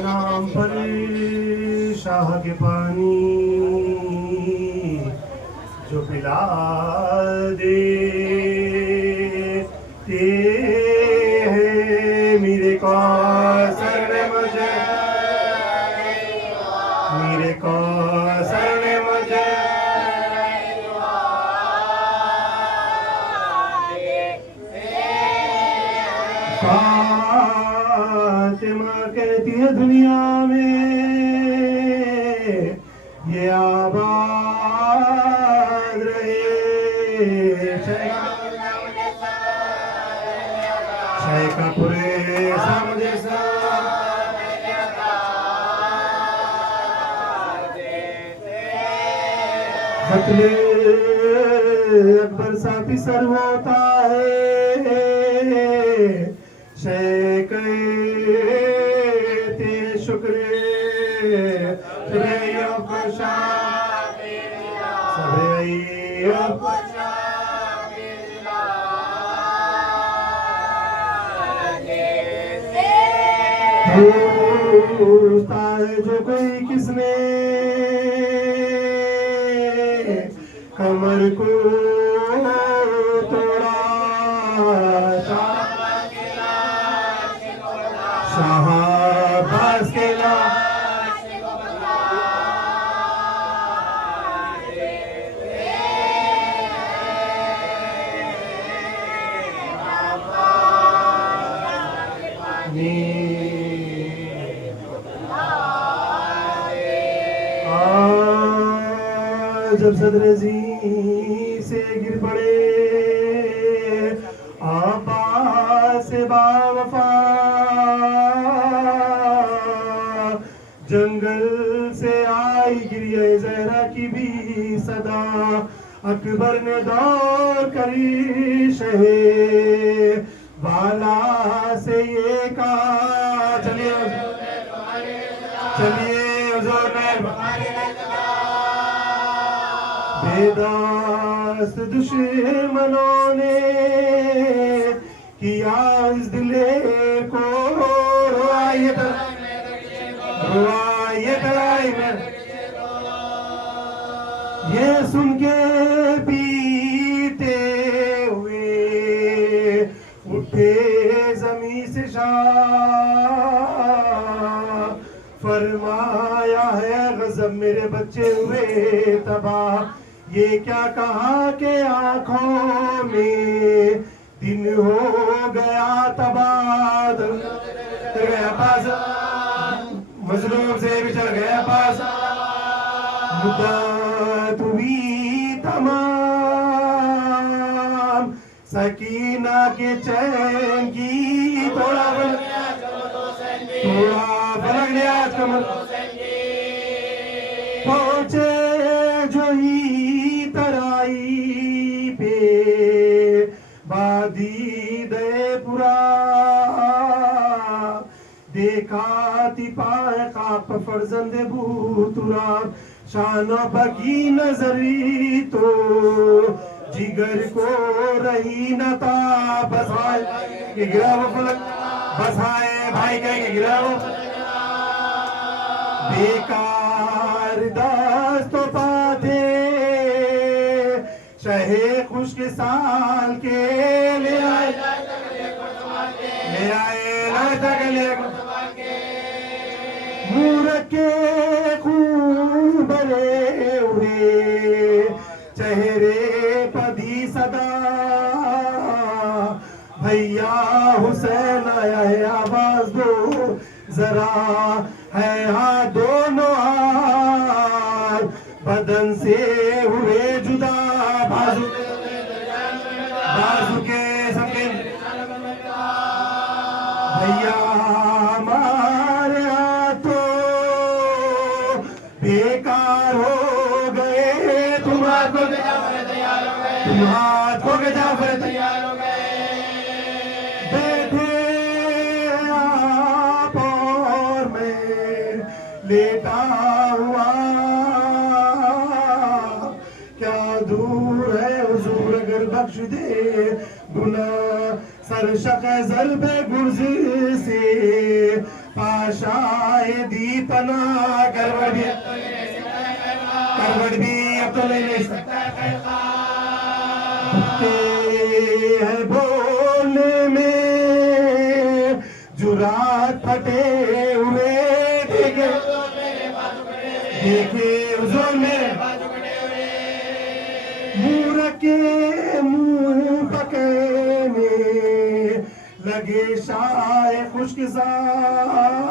नाम पर शाह के पानी जो पिला देते हैं मेरे कौसर ने मुझे मेरे कौसर ने मुझे फातिमा कहती है दुनिया में ये आबाद रहे शेखा पूरे समझे खतले अकबर साफी सर होता है शेखते शुक्र पूछता है जो कोई किसने कमर को तोड़ा शाहबाज के जब सदरजी से गिर पड़े अब्बास से बावफा जंगल से आई गिरी जहरा की भी सदा अकबर ने दौड़ करी शहे बाला से ये कहा चलिए चलिए बेदास्त दुश्मनों ने किया इस दिले को ये सुन के पीते हुए उठे जमी से शाह फरमाया है गजब मेरे बच्चे हुए तबाह ये क्या कहा के आंखों में दिन हो गया तबाद गया पास मजलूम से बिछड़ गया पास मुद्दत हुई तमाम सकीना के चैन की थोड़ा फलक गया कमर पहुंचे जो ही तराई पे बादी दे पुरा देखा तिपाए खाप फर्जंद बूतुरा शानो बगी नजरी तो जिगर को रही न था बसाए गिरा वो फलक बसाए भाई कहेंगे गिरा वो बेकार दास्तो पाते शहे खुश के साल के ले आए मूरत के खून भरे हुए चेहरे पदी सदा भैया हुसैन आया है आवाज दो जरा है हाँ दोनों हाथ बदन से हुए जुदा बाजू बाजू के सबके भैया हमारे हाथों बेकार हो गए तुम हाथ को जाफर तैयार हो गए बैठे आप और मैं लेटा हुआ क्या दूर है हुजूर अगर बख्श दे गुनाह सरशक ज़रबे गुर्ज से पाशाए दीपना करवड़ भी अब तो नहीं सकता है बोलने में जुरात फटे हुए देखे हुजूर मेरे मुंह के मुंह पकड़ने लगे शाये खुशकिसान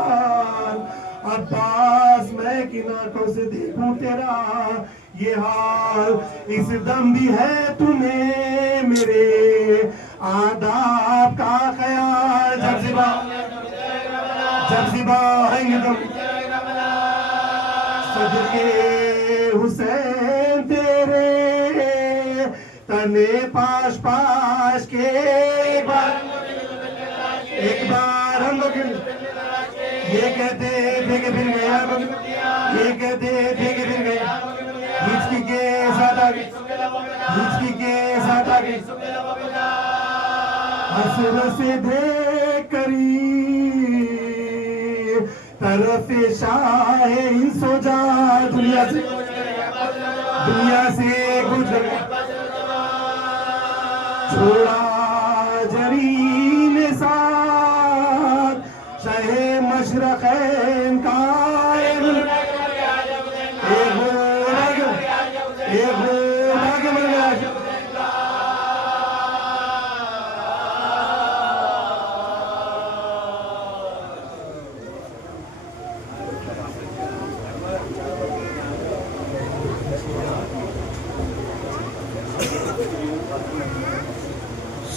अब्बास मैं किन आंखों से देखूं तेरा ये हाल इस दम भी है तुम्हें मेरे आदाब का ख्याल जब ज़िबा आएंगे तुम सदके हुसैन तेरे तने पाश पाश के एक बार हम लोग ये कहते थे कि फिर गया ये कहते थे कि फिर गया हिचकी के साथ आगे हिचकी के साथ आगे हंस से देख करी तरफ शाहे सो जा दुनिया से गुजर छोड़ा जरीन साथ शहे मशरक़ैन का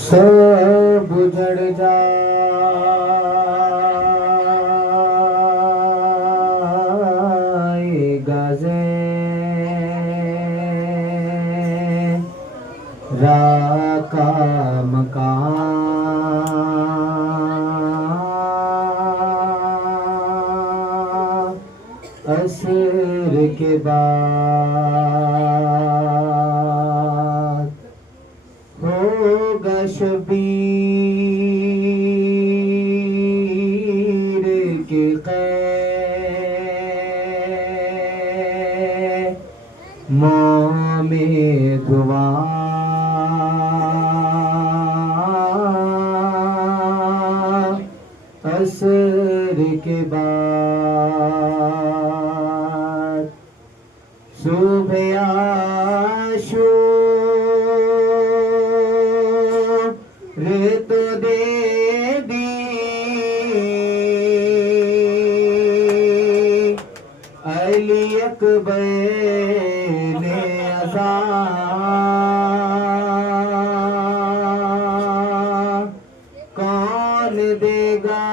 सब उजड़ जाएगा ज़ेरा का मकान असर के बाद होगा शबीर के क़ैमों में दुआ असर के बाद सुबह रे तो दे दी अली अकबर ने अज़ान कौन देगा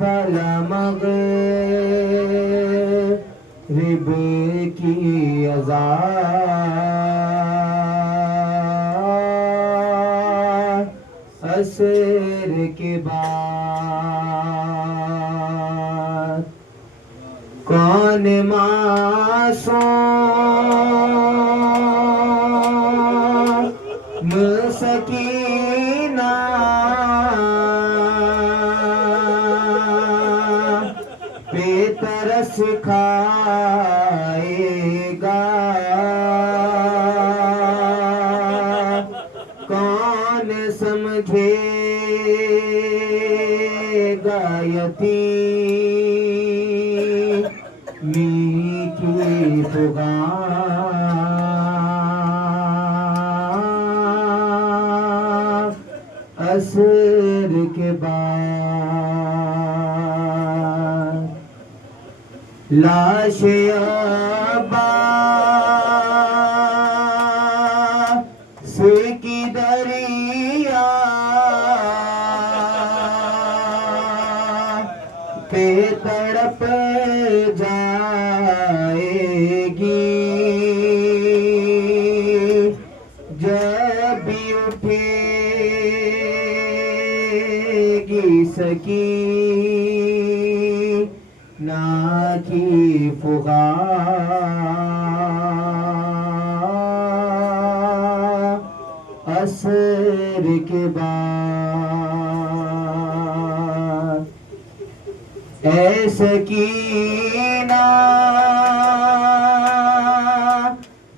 भला मग़रिब की अज़ान असर के बाद कौन मासूम सकीना पे तरस खाएगा कौन समझेगा यतीमी की पुकार असर के बाद लाश अब्बास की दरिया पे तड़प जाएगी जब भी उठेगी सकीना की पुकार असर के बाद ऐसे कीना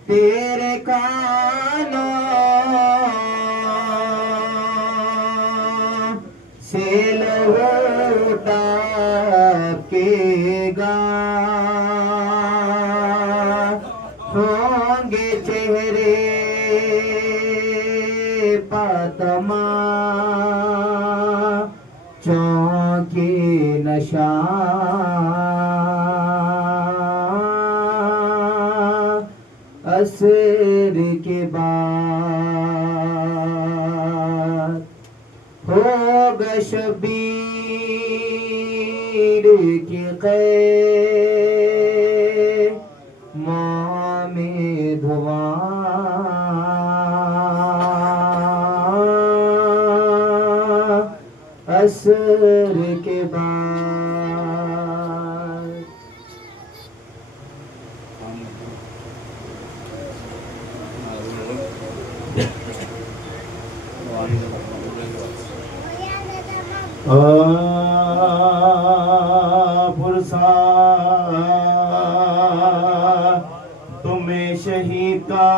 तेरे कानों से लौटा केगा होंगे चेहरे पातमा चौके नशा असर के बाद होगा शबीर की कै में धुआं असर के बाद पुरसा तुम्हें शहीद का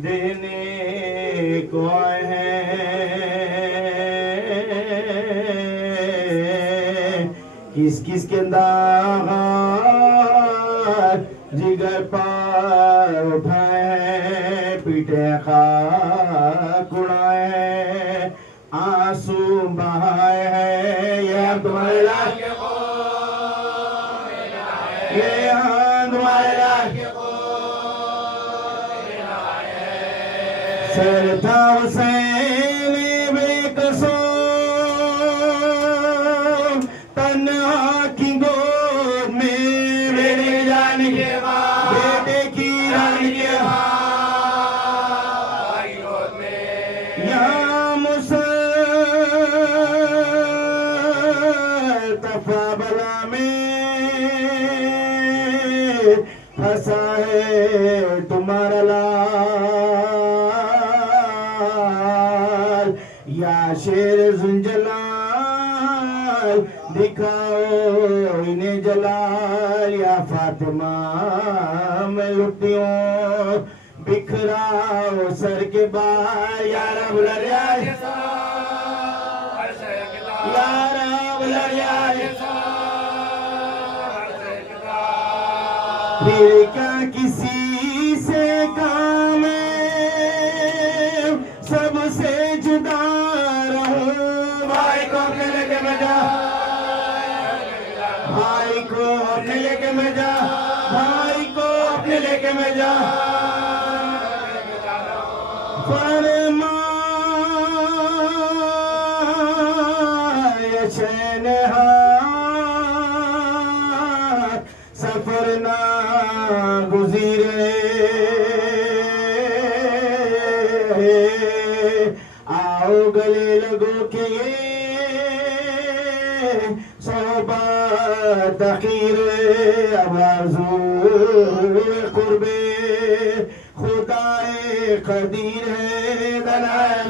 देने को आए हैं किस किस के अंदर जिगर पर उठाए हैं पीटे खाक उड़ाए हैं आंसू बहाए हैं ये तुम्हारे लाल ये तुम्हारे लाल सर था हुसैन बेकसो तन्हा की गोद में मेरे जान के बाद बेटे की रान के बाद यहाँ मुसल्तफा बला में फंसा है तुम्हारा लाल या शेर जुंजलाल दिखाओ इन्हें जलाल या फातिमा मैं लुटी हूँ बिखराओ सर के बाल यारा बुला यारा बुला फिर क्या किसी से काम है सबसे जुदा रहूं भाई को अपने लेके मैं जा भाई को अपने लेके मैं जा भाई को अपने लेके मैं जा फरमाया शहनहा सफर ना गुज़रे आओ गले लगो के ये सोहबत अखीर आवाज़ो कुर्बे खुदाए कदीर है तन्हाए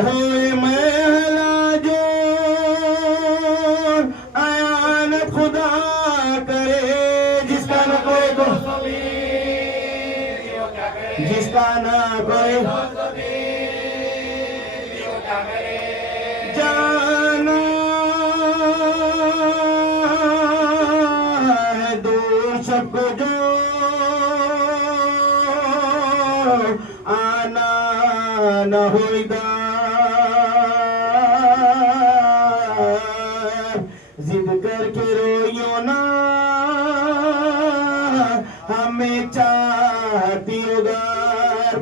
हुए महला जो आयानत खुदा करे जिसका न कोई जिसका न कोई जाना है दूर सबको जो आना न होगा जिद करके रोइयो ना हमें चाहती होगा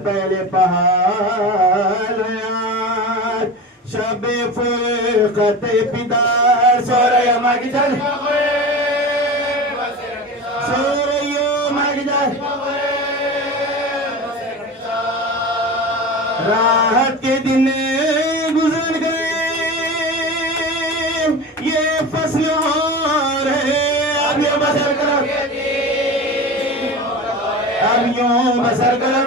पहले पहाड़ यार शबे फुरकते पिदार सोरयो मागी चल सोरयो मागी चल राहत के दिन गुजर गए ये फसल और है। अब यूं बसर करो, अब यूं बसर करो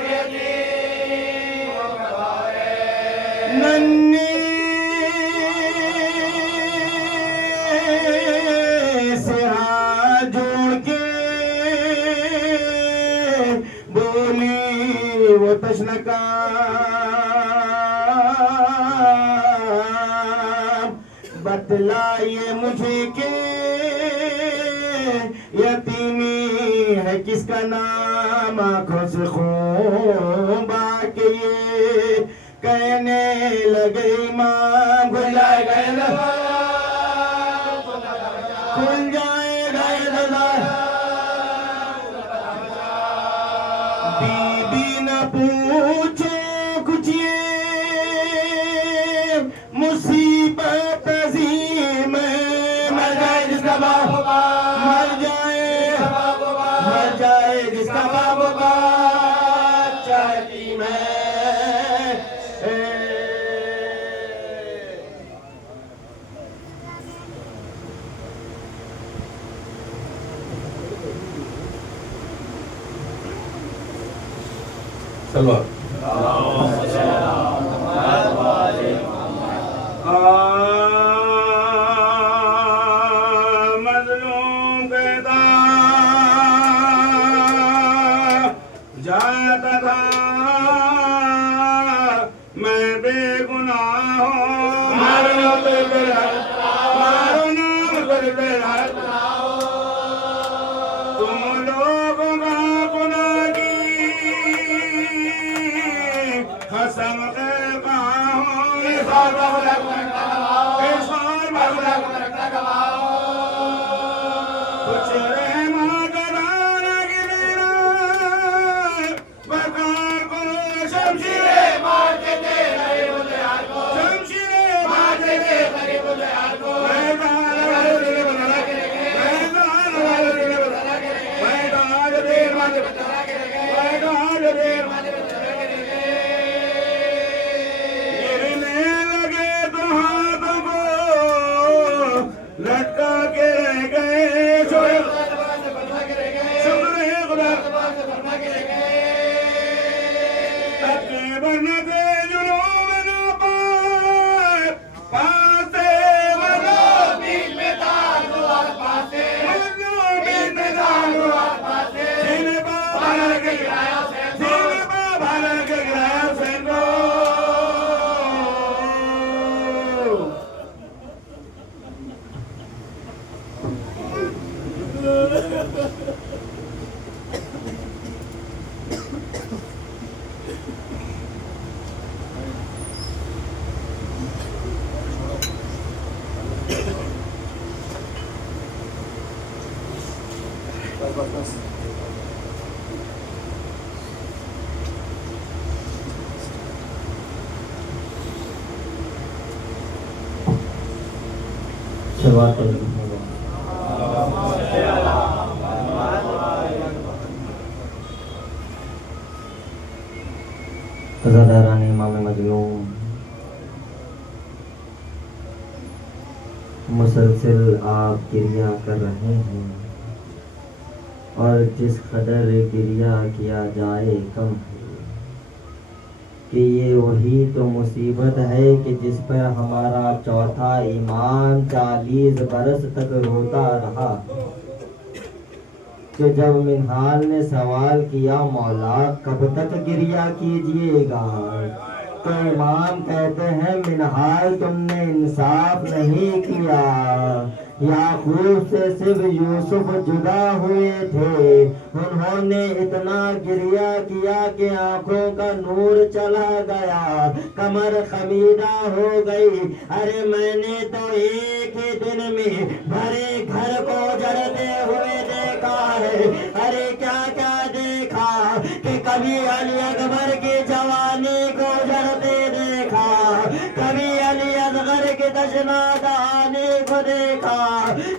नन्ही से हाथ जोड़ के बोली वो तश्न का बतलाइए मुझे के यतीमी है किसका नाम, आंखों से खून बहा के ये कहने लगे इमाम खुल जाएगा बीबी न पूछे कुछ ये मुसीबत अजीम मर जाए जिसका बाप मर जाए जिसका बाप चाहती मैं सलवार मजलूम कहता जाता था मैं बेगुनाह हूँ मारो नाम तुम लोगों का गुनाह की कसम कुछ रहमा कराना की देना बकार को शमशीरे मारते थे गरीब यार को शमशीरे मारते थे गरीब यार को मैदान वाले दिल बना के मैदान वाले दिल बना के मैदान देर मारते बता के मैदान देर मारते बता के गिरने लगे तो हाथों को लटका के रह गए ज़दारान इमाम मजलूम मुसलसल आप क्रिया कर रहे हैं और जिस कदर क्रिया किया जाए कम है कि ये वही तो मुसीबत है कि जिस पर हमारा चौथा ईमान 40 बरस तक रोता रहा कि जब मिनहाल ने सवाल किया मौला कब तक गिरिया कीजिएगा, तो इमाम कहते हैं मिनहाल तुमने इंसाफ नहीं किया। याकूब से सिर्फ यूसुफ जुदा हुए थे, उन्होंने इतना गिरिया किया कि आंखों का नूर चला गया, कमर खमीदा हो गई। अरे मैंने तो एक ही दिन में भरे घर को जलते हुए देखा है। अरे क्या क्या देखा कि कभी अली अकबर की जवानी को जलते देखा, कभी अली असगर के दशनादानी को देखा,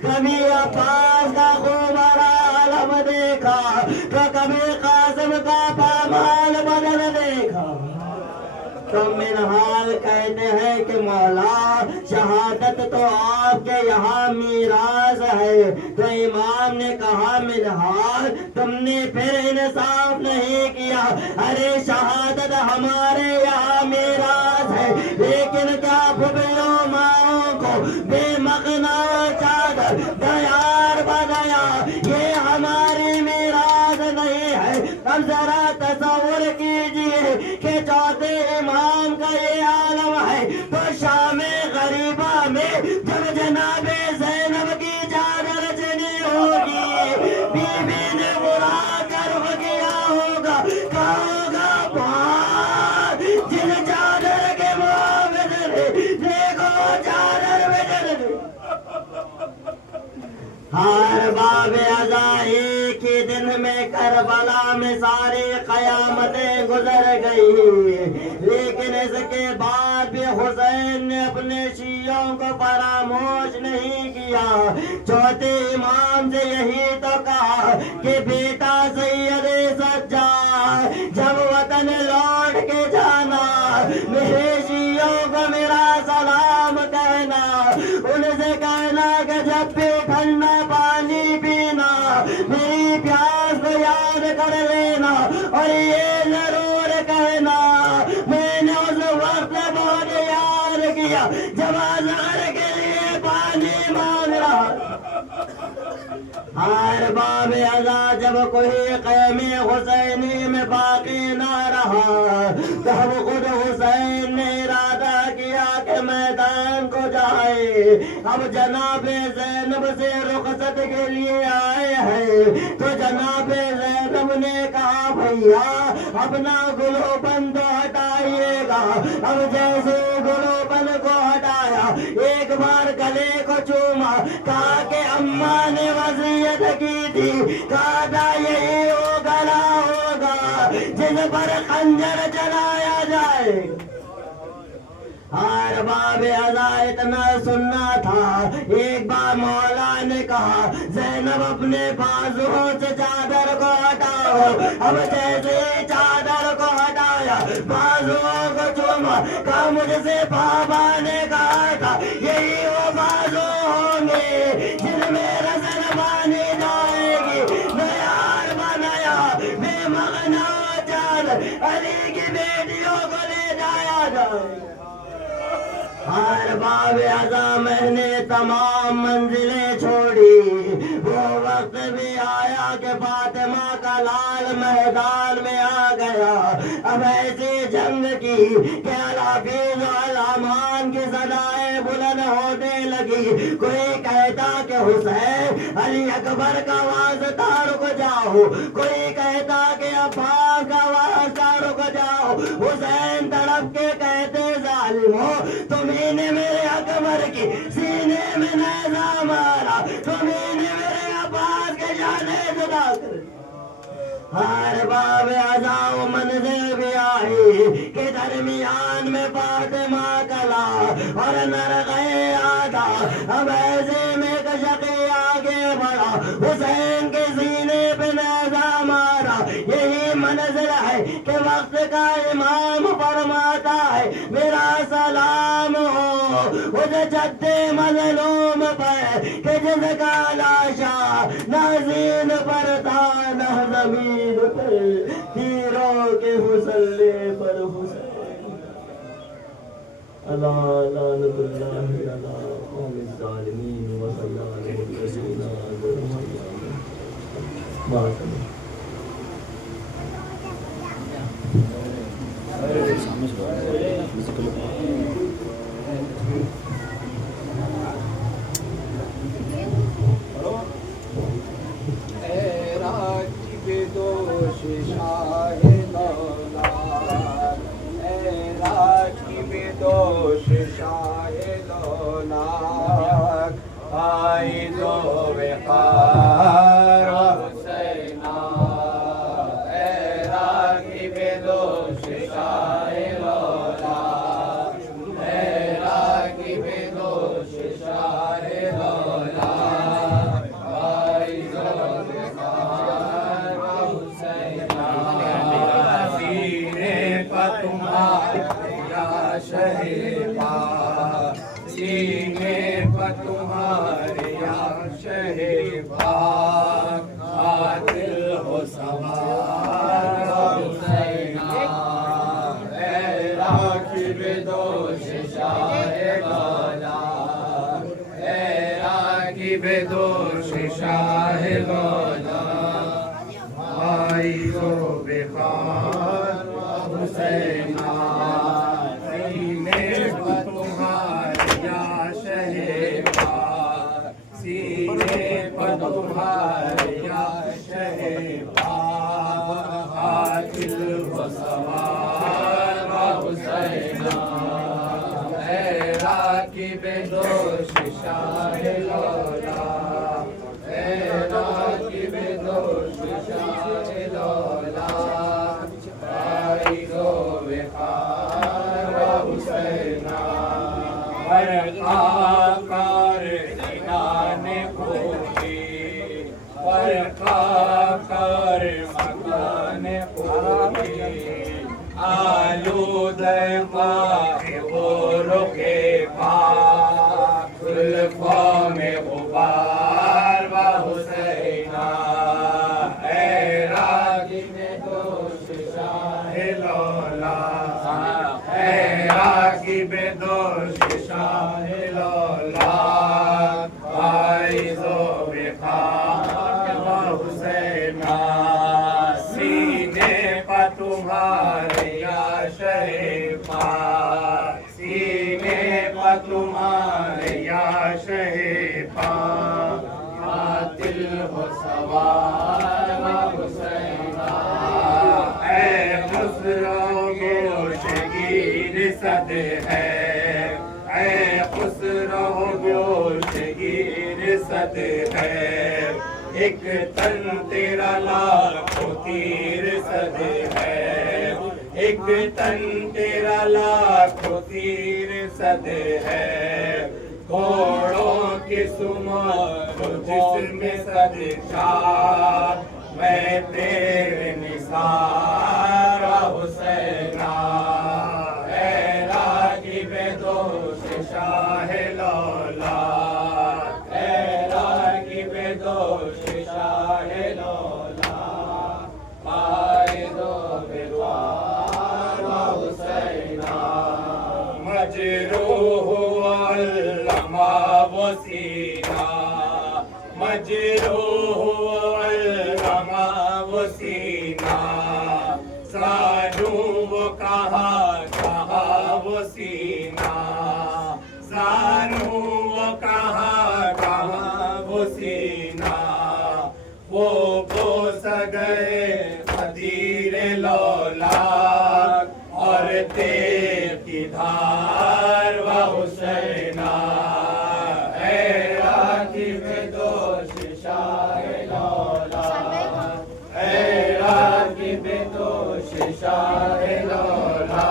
कभी अब्बास का खूबरा आलम देखा, तो कभी कासिम का पामाल बदल देखा। तो मिनहाल कहते हैं कि मौला शहादत तो आपके यहाँ मीरास है। तो इमाम ने कहा मिनहाल तुमने फिर इंसाफ नहीं किया, अरे शहादत हमारे यहाँ मीरास है, लेकिन क्या फुफियों माओं को बेमगना चादर दयार बनाया, ये हमारी मीरास नहीं है। अब जरा तस्वर कीजिए कि चौथे इमाम का ये आलम है। तो शामे गरीबा में जब जनाबे ज़ैनब की चादर चली होगी, बीबी ने बुरा कर्म किया होगा, कहा होगा वाह जिन चादर के मुआवजे देखो चादर में हर बाब अज़ा एक ही दिन में करबला में सारी कयामतें गुजर गई, लेकिन इसके बाद भी हुसैन ने अपने शियों को फरामोश नहीं किया। चौथे इमाम से यही तो कहा कि बेटा सैयद सज्जाद जब वतन लौट के जाना, मेरे शियों को मेरा सलाम कहना, उनसे कहना कि जब भी ठंडा पानी पीना मेरी प्यास को याद कर लेना, और ये जरूर कहना मैंने उस वक्त बहुत याद किया जब अज़हर के लिए पानी मांग रहा। हर बाब अज़ा जब कोई क़ैमे हुसैनी में बाकी ना रहा, तब खुद हुसैन ने इरादा किया कि मैदान को जाए। अब जनाबे ज़ैनब से रुखसत के लिए आए हैं। तो जनाबे ज़ैनब ने कहा भैया अपना गुलोबन तो हटाइएगा। अब जैसे गुलोबन को हटाया, एक बार गले को चूमा, कहा कि अम्मा ने वसीयत की थी, कहा था यही वो गला होगा जिस पर खंजर चलाया जाए। हर बाब अज़ा इतना सुनना था। एक बार मौला ने कहा ज़ैनब अपने बाजुओं से चादर को हटाओ। अब जैसे चादर को हटाया, बाजुओं को चूमा, कहा मुझसे बाबा ने कहा था यही वो बाजू होंगे जिनमें रसन पानी जाएगी। नयार बनाया बेमगना चादर अली की बेटियों को ले जाया जाए। हर बाब अज़ा मैंने तमाम मंजिलें छोड़ी, वो वक्त भी आया कि फातिमा का लाल मैदान में आ गया। अब ऐसी जंग की कि अल-हफ़ीज़ अल-अमान की सदाएं बुलंद होने लगी। कोई कहता कि हुसैन अली अकबर का वास्ता रुक जाओ, कोई कहता कि अब्बास का वास्ता रुक जाओ। हुसैन तड़प के कहते जालिमो तुम्हें मेरे अकबर की सीने में नेज़ा मारा, तुम्हें मेरे अब्बास के जाने जुदा कर। हर बाब अज़ा मंज़िल भी आई कि दरमियान में फातिमा कला और नर गए आधा। अब ऐसे में कशकी आगे बढ़ा, हुसैन के सीने पे नेज़ा मारा। यही मंज़िल है कि वक्त का इमाम फरमाता है मेरा सलाम हो उस जद्दे मज़लूम पर कि जिसका लाशा नाज़ीन पर था न ज़मीन पर, तीरों के मुसल्ले पर हुसैन। अला लानतुल्लाहि अला कौमिज़ ज़ालिमीन व सल्लल्लाहु अलैहि वसल्लम। तुम्हारिया शहे पाक आदिल हो सवार हुसैना ऐ राखिब दोष शाहे गौला ऐ राखिब दोष शाहे गौला आई को बेकार हुसैना सीने पर तुम्हारिया शहे पाक सीने पर तुम्हारिया शहे पाक आदिल हो सवार हुसैना ऐ राकिब दोष शाहे लौला ऐ राकिब दोष शाहे लौला आई गो बेकार हुसैना पर सिनाने खोली पर मकान खोली आलूद माहे वो रुके पाक जुल्फों में गुबार व हुसैना ऐ रागिब दोष शाहे लौला ऐ रागिब दोष शाहे लौला फाइज़ो बेकार व हुसैना सीने पर तुम्हारे या शहे पाक सीने पर तुम्हारे या शहे पाक दिल हो सवार व हुसैना ऐ खुसरो गोशगीर सद है ऐ खुसरो गोशगीर सद है एक तन तेरा लाखों तीर सद है एक तन तेरा लाखों तीर सद है घोड़ों की सुमार जिसमें सद चार मैं तेरे निसार हुसैना ऐ रागिब दोष शाहे लौला ऐ रागिब दोष शाहे लौला आए दो बेवार हुसैना मजरूह अल्लमा वसीना मजरूह अल्लमा वसीना सानू वो कहाँ वो सीना सानू वो कहाँ वो सीना वो बोस गए खदीर लौलाक और तेर की धार व हुसैना ऐ राकिब दोष शाहे लौला ऐ राकिब दोष शाहे लौला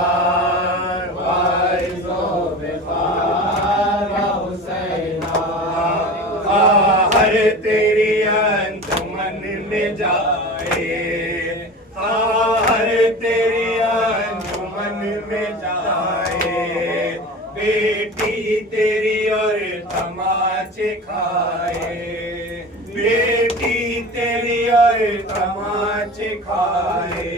वाइज़ो बेकार व हुसैना हर तेरी अंजुमन में जाए हर तेरी अंजुमन में जाए बेटी तेरी और तमाचे खाए बेटी तेरी और तमाचे खाए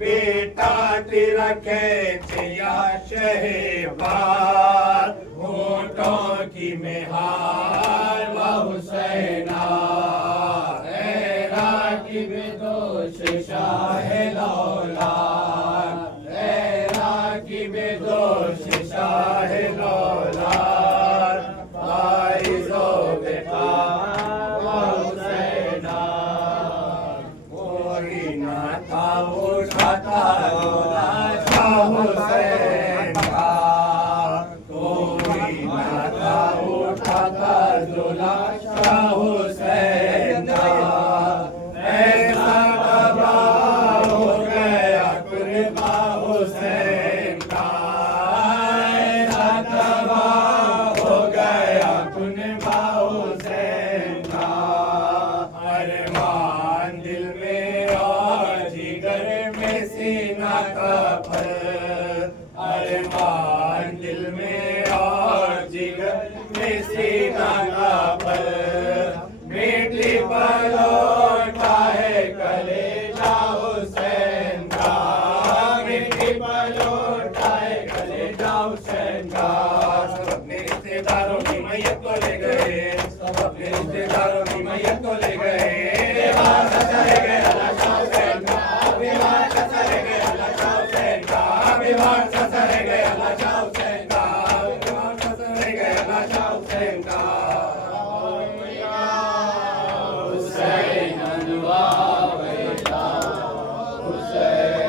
बेटा तेरा कैसे या शहबाज होठों की मेहार व हुसैना ऐ राकिब दोष शाहे लौला ऐ राकिब दोष शाहे लौला फाइज़ो बेकार व हुसैना कोई ना था उठाता लौला शाह हुसैन का कोई ना था उठाता लौला शाह हुसैन का ऐसा तबाह हो गया कुर्बा हुसैन का ऐसा तबाह हो गया कुर्बा हुसैन का अरमान दिल में और जिगर में सीना का फल अरमान दिल में और जिगर में सीना मैयत को ले गए, सब अपने रिश्तेदारों की मैयत को ले गए। बेवार खचा रह गया लाशा हुसैन का, बेवार खचा रह गया लाशा हुसैन का, बेवार खचा रह गया लाशा हुसैन का, बेवार खचा रह गया लाशा हुसैन का। हुसैन अनवार वैला, हुसैन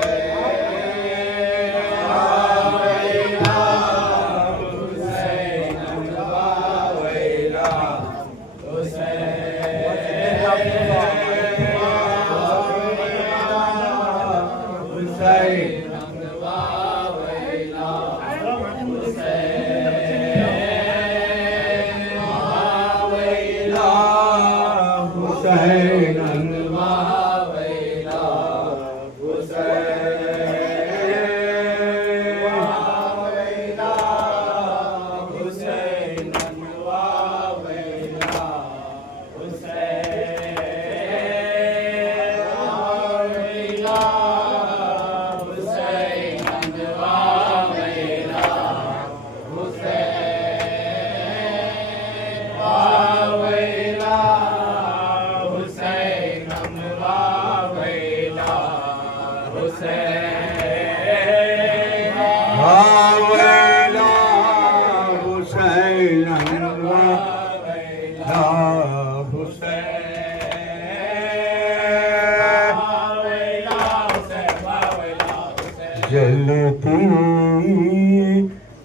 जलती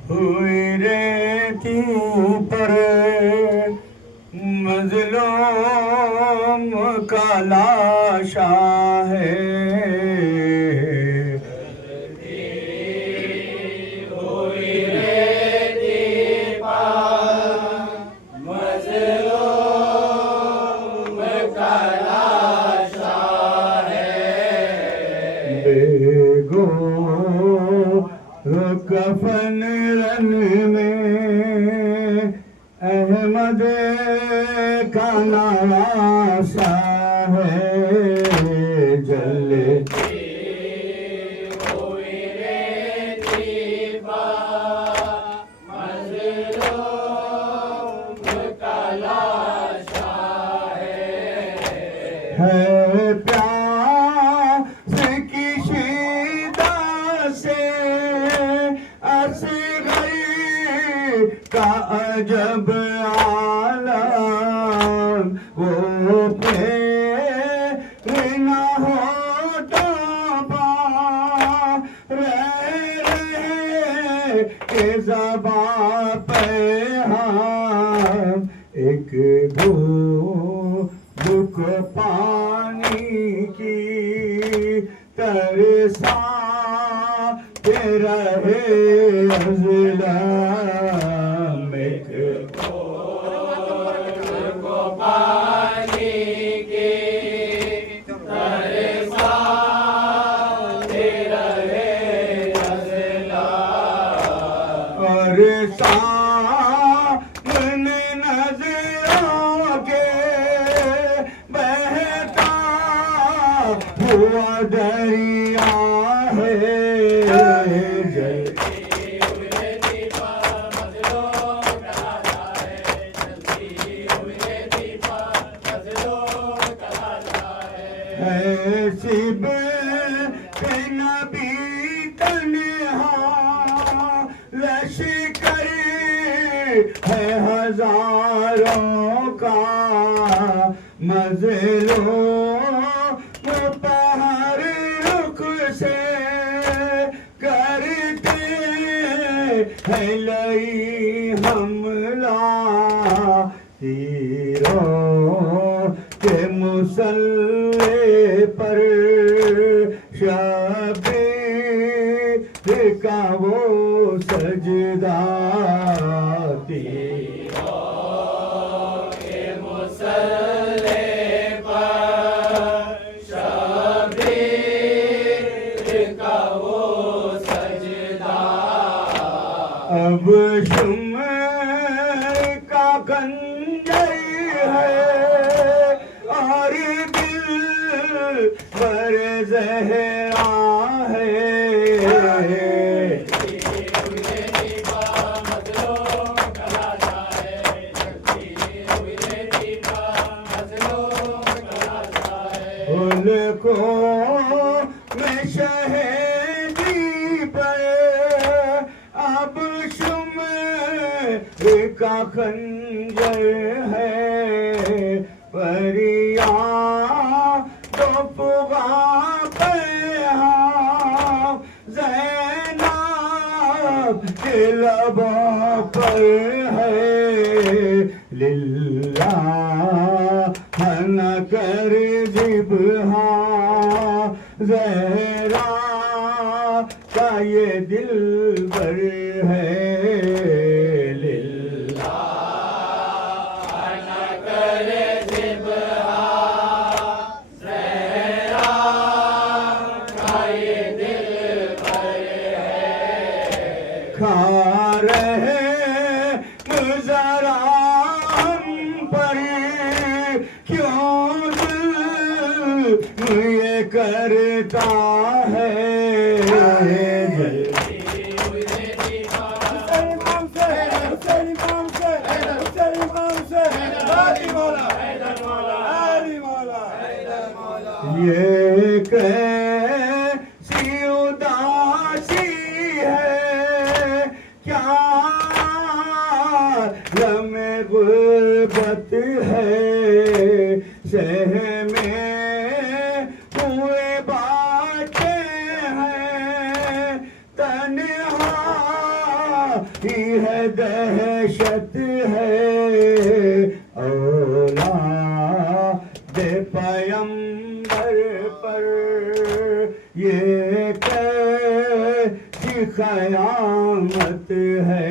हुई रेती पर मजलूम का लाशा है। कफन रन में अहमद का नवासा है। जलती हुई रेती पर मजलूम का लाशा है प्यास की शीदा से असग़र का अजब आलम वो फिर न होता रहे के ज़बां पे हम एक घूंट पानी की तरसा के रहे अज़लाम। एक घूंट पानी की तरसा के रहे अज़लाम। और सामने नज़रों के बहता हुआ दरिया है। सिब पे नबी तन्हा लश्कर है हजारों का मज़लूम पहर रुख से करते हैं लई हमला। तीरों के मुसल्ले पर शबीर का वो सजदा। तीरों के मुसल्ले पर शबीर का वो सजदा। अब शुम्र का खंजर है और दिल पर ज़हरा है। को मैं शहदी पर अब शुम्र का खंजर है परिया तो फुगा पे ज़ैनब के लबा पर है लिल्ला न कर जिबहा ज़हरा का ये दिल भर है लिल्ला न कर जिबहा ज़हरा का ये दिल भर है खा रहे जरा हम पर क्यों दिल ये करता है ये कैसी उदासी है क्या लम्हे गुर्बत है शह में हुए बाटे हैं तन्हा ही है दहशत है औलाद पैगंबर पर ये कैसी क़यामत है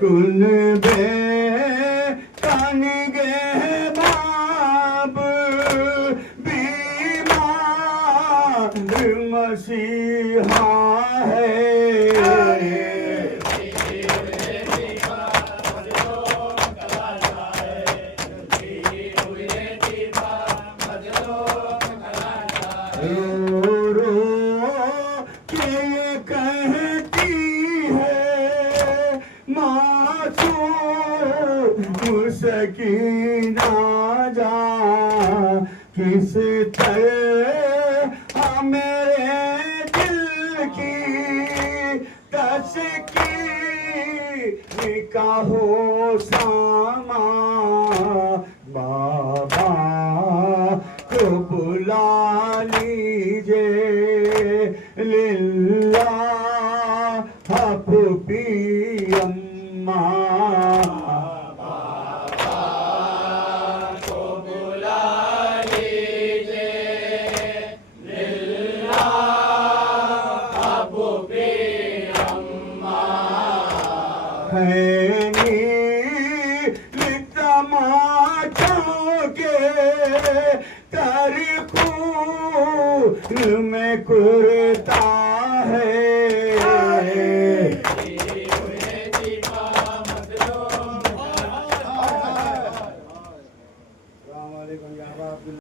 कुन बे कान गे बाब बीमार मसीहा है रो रो के ये कहती है सकीना जा किस तरह मेरे दिल की तस्कीर का हो सामा बाबा को बुला लीजिए लिल्ला हफी अम्मा तमाचों के तारीखों में कुरता है